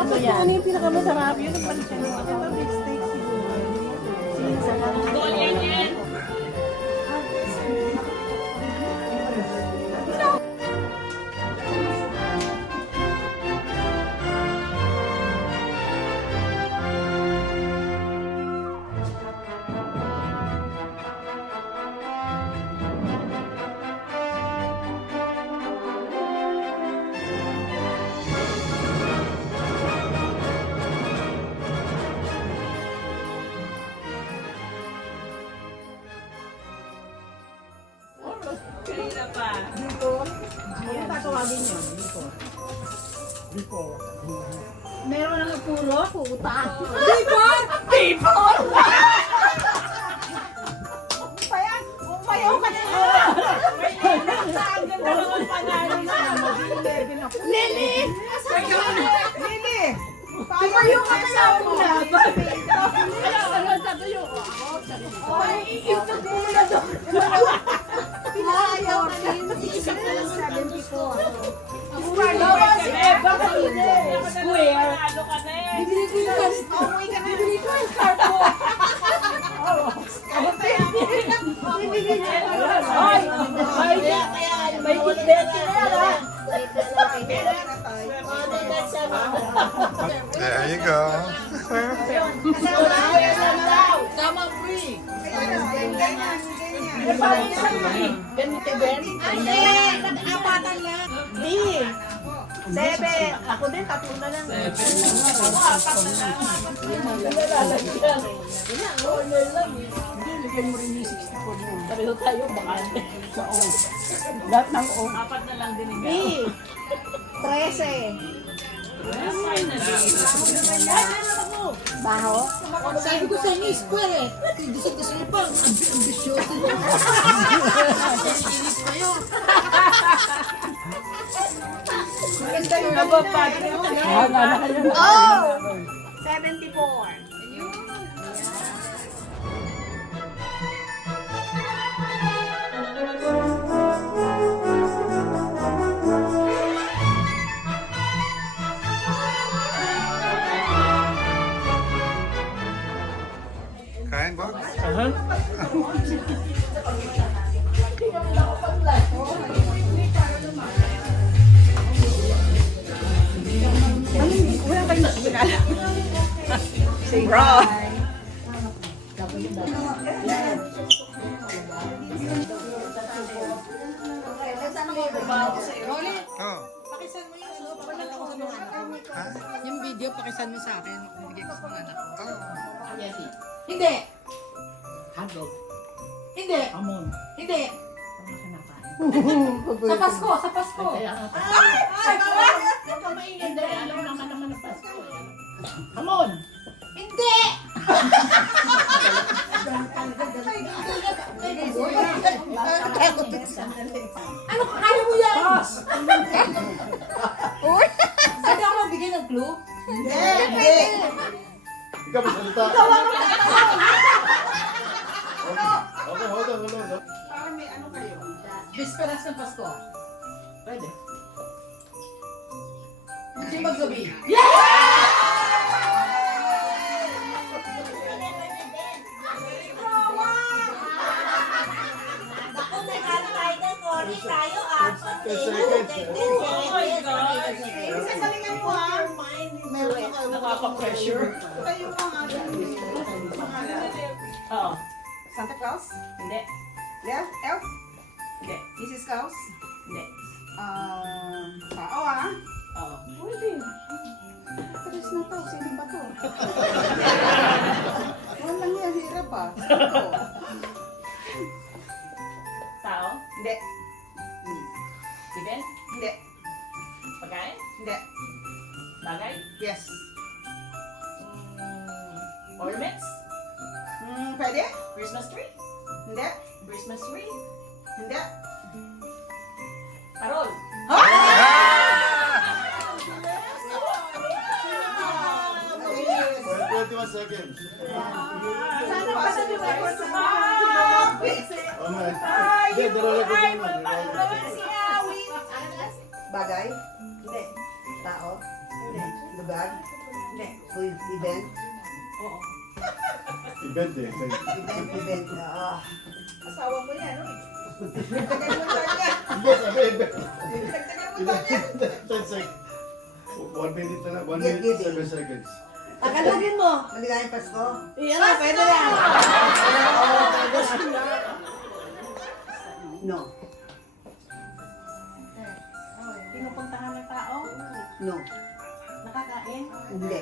Ano yan? Ano yung pinakamasarap? Yun ang palit siya. Ito, beef steak siguro. Sige, sa lang. Ano tatawagin yun? Before. Meron ng puro, puta. Before! Before! Umayaw ka na yun! Saan ganda naman panalo na? Lili! Lili! Tumayo ka na lang muna! Ano tatayo? Ay, ito muna doon! Ayaw ka na yung isip ko lang 74. Square. Bibili ko yung bibili ko yung carbo. May kitbet ka na yan, ha? There you go. Tama, free. Ganito, Ben? Apatan lang. B. 7. Ako din, tatlo na lang. 7. Ako, apat na lang. Nilalagyan. Corner lang eh. Hindi, lagyan mo rin yung 64 mo. Pareho tayo, bakante. Sa O. Lahat ng O. Apat na lang din. B. 13. Baho? Sabi ko sa inyo, square eh. Gusto niyo pa, ambisyoso niyo. Inis kayo. Ganda yung nabapad. Oh! 74. Kain ba? Wala kayong nasinala. Say bro. Oh. Pakisan mo yun, ano? Papalat ako sa mga anak ko. Ha? Yung video, pakisan mo sa akin. Bigay ko sa mga anak ko. Hindi. Hotdog. Hindi. Amon. Hindi. Sa Pasko, sa Pasko. Huwag ka maingin dahil alam naman naman ang Pasko. Hamon. Hindi! Ano kaya mo yan? Pass. Uy! Sabi ako magbigay ng clue. Hindi! Ikaw magsalita. Okay, hold on. Parang may ano kayo. Bisperas ng Pasko. Pwede. Hindi magsabi. Ako may handwriter corner tayo, apat. Oh my God. Sasalingan mo ha? Meron ka nakaka-pressure. Kayo mga Oo. Santa Claus? Hindi. Elf? Hindi. Mrs. Claus? Hindi. Tao ah? Oo. Pwede. Paris na to, sino ba to? Walang yan, hirap ah. Ito. Tao? Hindi. Event? Hindi. Pagkain? Hindi. Bagay? Yes. Ornaments? Pwede? Christmas tree? Hindi. Christmas tree? Hindi. Parol? 21 seconds. Sana pa sa record sa Oh my. Hindi, dalawa ko naman. Bagay? Hindi. Tao? Hindi. Lugar? Hindi. Event? Event eh. Event. Asawa mo yan, no? Hindi, sabi event. 10 seconds. 1 minute na lang. 1 minute, 7 seconds. Tagalogin mo. Maligayang Pasko? Iyan na, pwede na. No. Pinupuntahan ng tao? No. Nakakain? Hindi.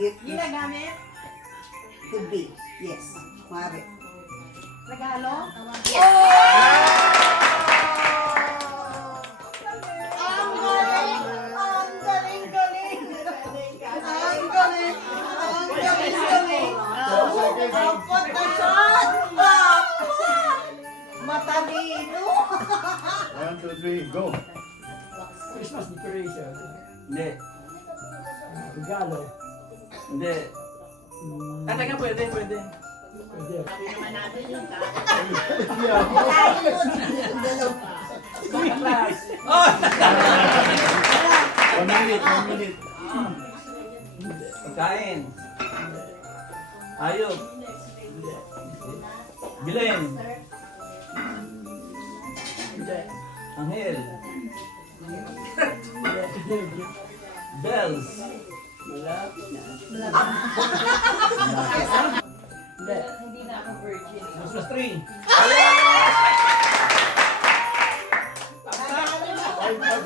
Gift Ginagamit? could be. Yes. Maaari. Regalo? Ang galing! Ang galing-galing! Ang galing! Ang galing-galing! 10 seconds. Apat na shot! Apat! Matalino! 1, 2, 3, go. Christmas decoration. Hindi. Regalo. Hindi. Talaga pwede. Pwede. Yeah. Class. Oh! 1 minute, 1 minute. Pagkain. Ayok. Bilhin. Anghel. Bells. Malapit na. Hindi. Hindi na ako virgin. Christmas tree. 5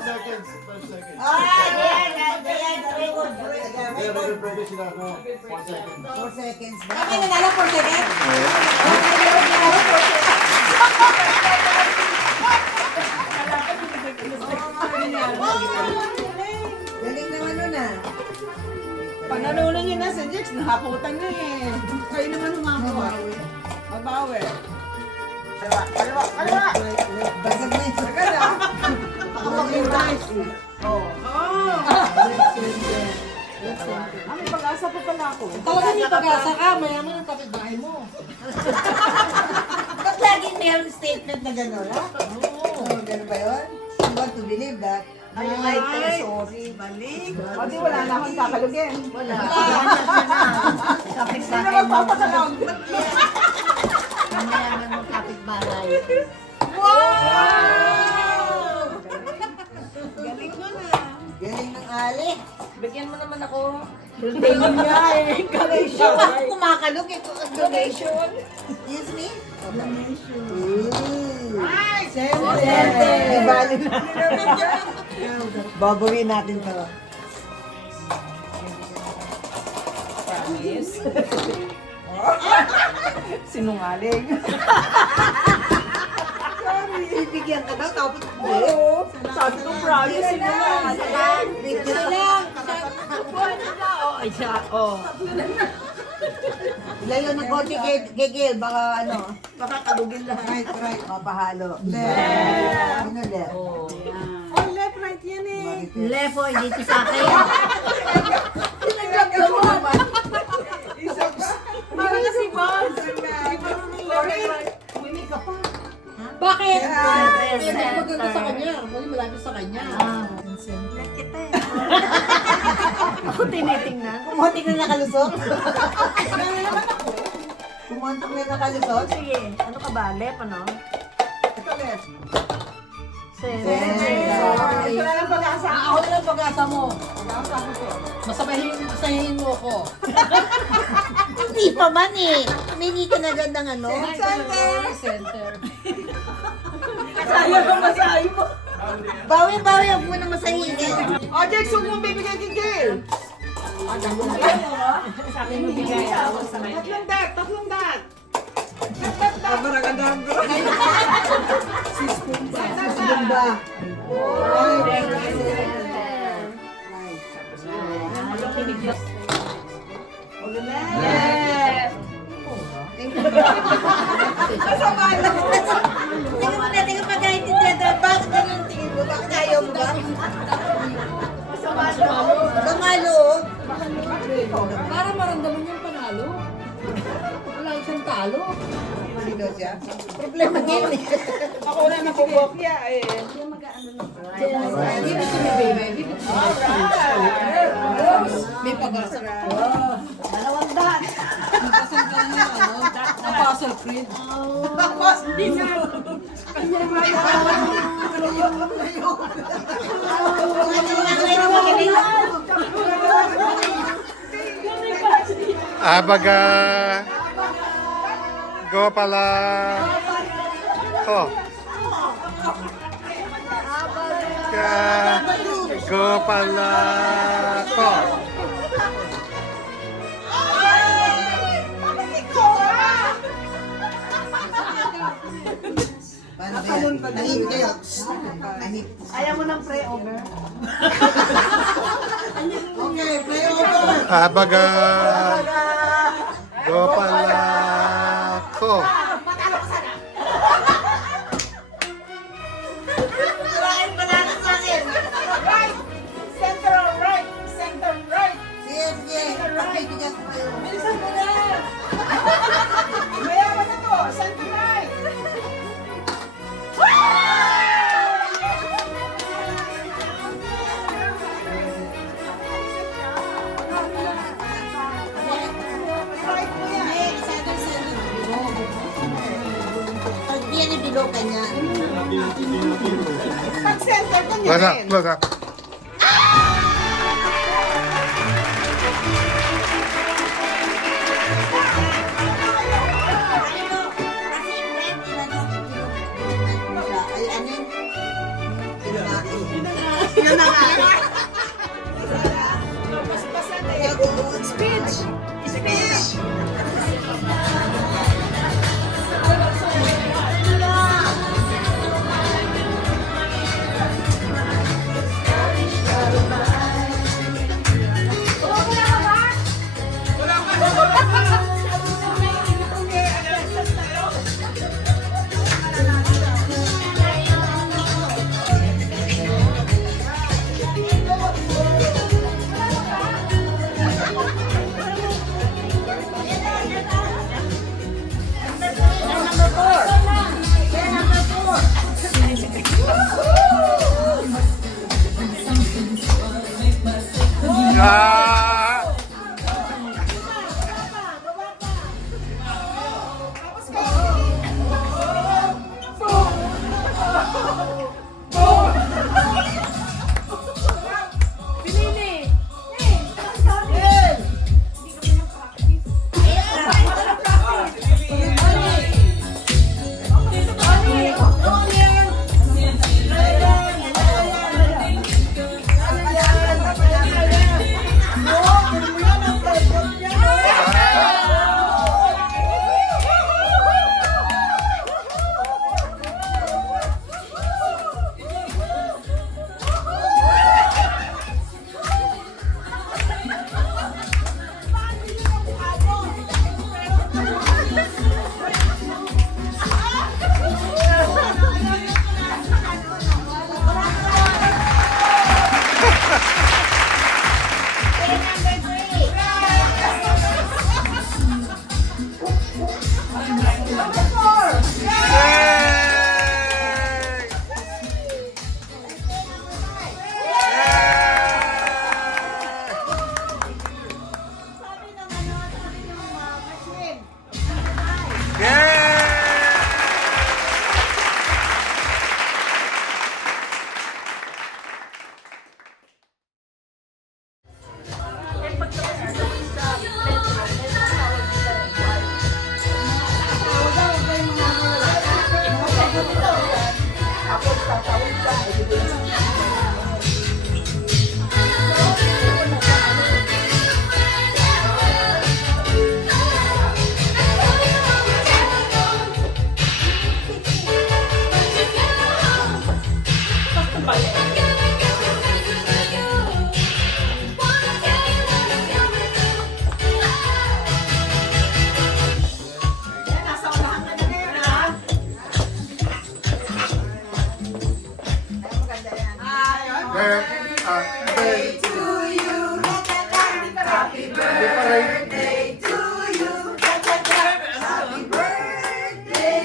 seconds. 5 seconds. Ayan, very good. Yeah, pwede sila ako. 1 second. 4 seconds ba? Kami nanalo for second? Galing naman nun ah. Pag nanunan niyo na si Jex, nahaputan niyo eh. Kayo naman humahawa. Magbawi. Kaliwa! Basag na yun. Kapag-invite. May pag-asa pa pala ako. Talaga may pag-asa ka, mayaman ang kapitbahay mo. Ba't laging mayroong statement na gano'n, ha? Oo. Ganun ba yun? You want to believe that? Ay, sorry, balik. O di wala na akong kakalugin. Wala. Sino magpapakalog? Mayaman mong kapitbahay. Galing mo na. Galing ng ali. Bigyan mo naman ako. Tingin nga eh. Donation. Kumakalog eh. Donation. Excuse me? Ay! Siyempre. Ibali na. Babawin natin to. Promise. Sinungaling. Bibigyan ka daw, tapos hindi. Oo. Sabi ko promise. Sinungaling. Bigyan lang. Ay siya. Oh. Layo ng kotse kay Gail, baka ano. Baka kalugin lang. Right, right. Mapahalo. Left. Ano left? Oh, left, right yan eh. Lepo, dito sa akin. Parang si Boss. Bakit? Maganda sa kanya. Muli malapit sa kanya. Kita eh. Ako tinitingnan. Kumuntik na nakalusot. Kumuntik na nakalusot. Sige, ano ka ba? Lep, ano? Ito left. Ito na lang pag-asa. Ako na lang pag-asa mo. Masabahin mo ko. Hindi pa man eh. Humingi ka na gandang ano. Center. Sayang ang masahe mo. Bawi-bawi ang muna masahingin. O, Jex, huwag mong bibigyan kay Gail. Sa akin mo bigay. Tatlong dat. Abracadabra. Bumba. Yes. Tingnan mo natin kung pagkaintindihan. Bakit ganun tingin mo? Bakit ayaw mo ba? Kamalo. Para maramdaman yung panalo. Wala isang talo. daw siya. Problema niya yun eh. Ako na nakubokya eh. Give it to me, baby. Give it to me. May pag-asa. Dalawang Pasal ka na yung ano, Apostle Creed. Abaga. Go pala. Ko. Go pala. Ko. Paano ba yan? Tahimik kayo. Tahimik. Ayaw mo ng pre-over? Okay, play over. Abaga. Go pala. Ko. Kurain banana sa akin. Right! Center right! Center right! Sige, sige. Pagbibigyan ko kayo. Bilisan mo na! Mayaman na to! Center right! Right mo yan! Pag yan ibilog ka niya. Pag center ka niya Close up, rin. close up. Ay, ano yun? Yun na nga. Speech! Speech! Ah! Birthday to you. Happy birthday to you. Happy birthday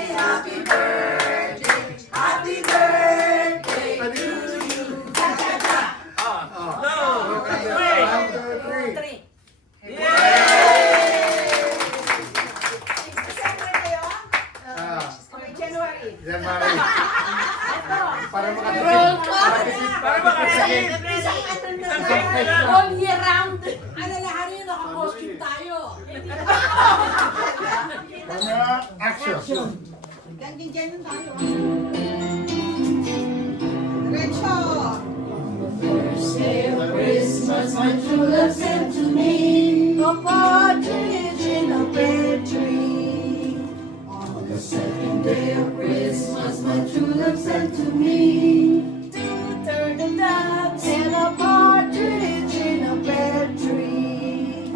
All year round. Alalahanin nyo, naka-costume tayo. Camera, action. Ganyan tayo. Diretso! Christmas, my true love sent to me a partridge in a pear tree. On the second day of Christmas, my true love sent to me two turtle doves and a partridge in a pear tree.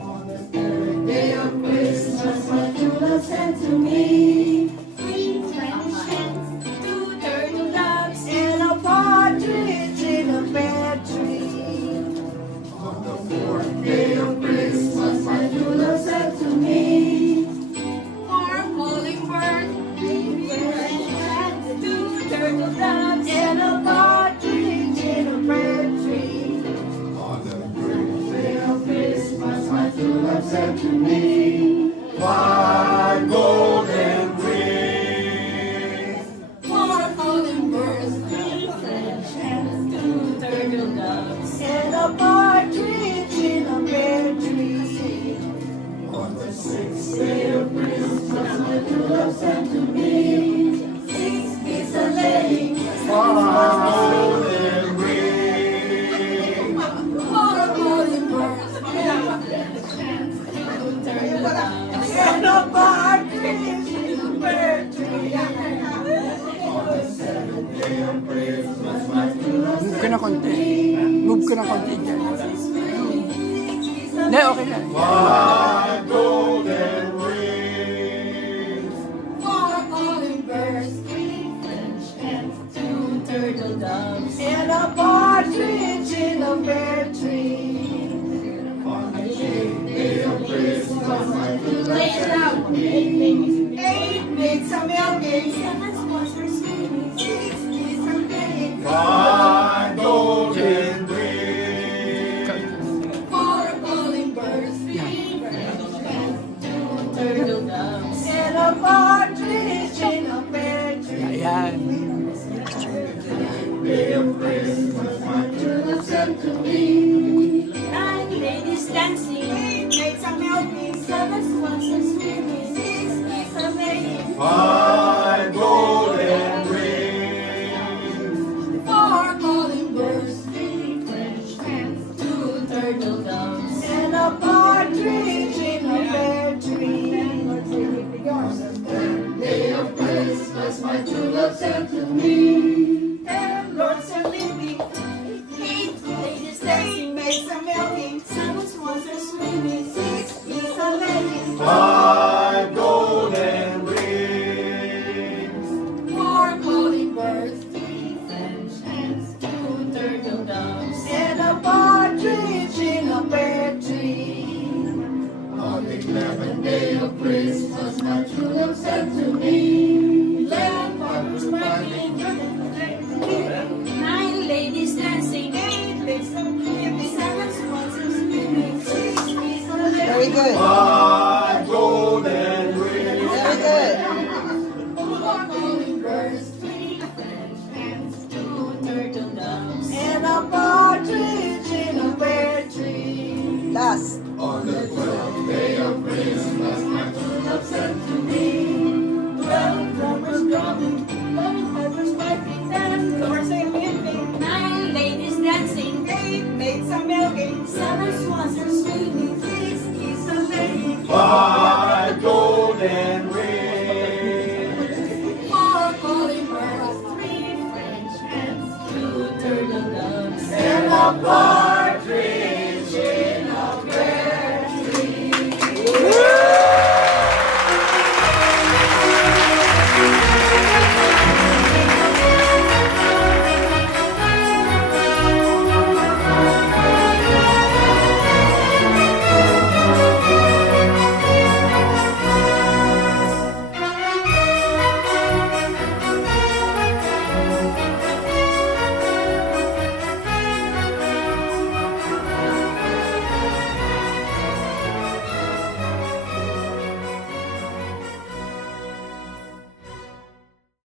On the third day of Christmas, my true love sent to me three French hens, two turtle doves and a partridge in a pear tree. On the fourth day of Christmas, my true love sent to me four calling birds, three French hens, two turtle doves and a partridge in a pear tree. On the fifth day of Christmas, my true love sent to me Five golden rings. four calling birds, three French hens, two turtle doves and a partridge in a pear tree. On the sixth Day of Christmas, my true love sent to me six geese a laying, five golden rings. four golden birds, three French hens, two turtle doves and a partridge in a pear tree. On the seventh day of Christmas, my true love Move ka sent na to konti. me Move ka na konti dyan. Hindi, okay na. Five golden rings. four calling birds, three French hens, two turtle doves and a partridge in a pear tree. On the eighth day of Christmas, my true love Play it sent out. to me Eight maids a milking, seven swans are swimming, six geese are laying, five golden rings. four calling birds, three French hens, two turtle doves and a partridge in a pear tree. Ayan. Day of Christmas, my true love sent to me Nine ladies dancing, eight maids a milking, seven swans are swimming, six geese are laying, five golden rings. four calling birds, three French hens, two turtle doves and a partridge in a pear tree. Day of Christmas, my true love sent to me. Ten lords are living, eight ladies dancing, maids are milking, seven swans are swimming, six geese are laying, Five golden rings. four calling birds, three French hens, two turtle doves and a partridge in a pear tree. On the 11th day of Christmas, my true love sent to me. 11 partners smiling, 9 ladies dancing, 8 ladies singing, 7 swans are swimming, 6 geese are Very laying, good. five golden rings. Very good. 4 calling birds, 3 French hens, 2 turtle doves and a partridge in a pear tree. Last. On the 12th day of Christmas, my true love sent to me 12 drummers drumming, 11 pipers piping, 10 lords are living, 9 ladies dancing, 8 maids are milking, 7 swans are swimming, 6 geese are laying, five golden rings. 4 calling birds, 3 French hens, 2 turtle doves, and a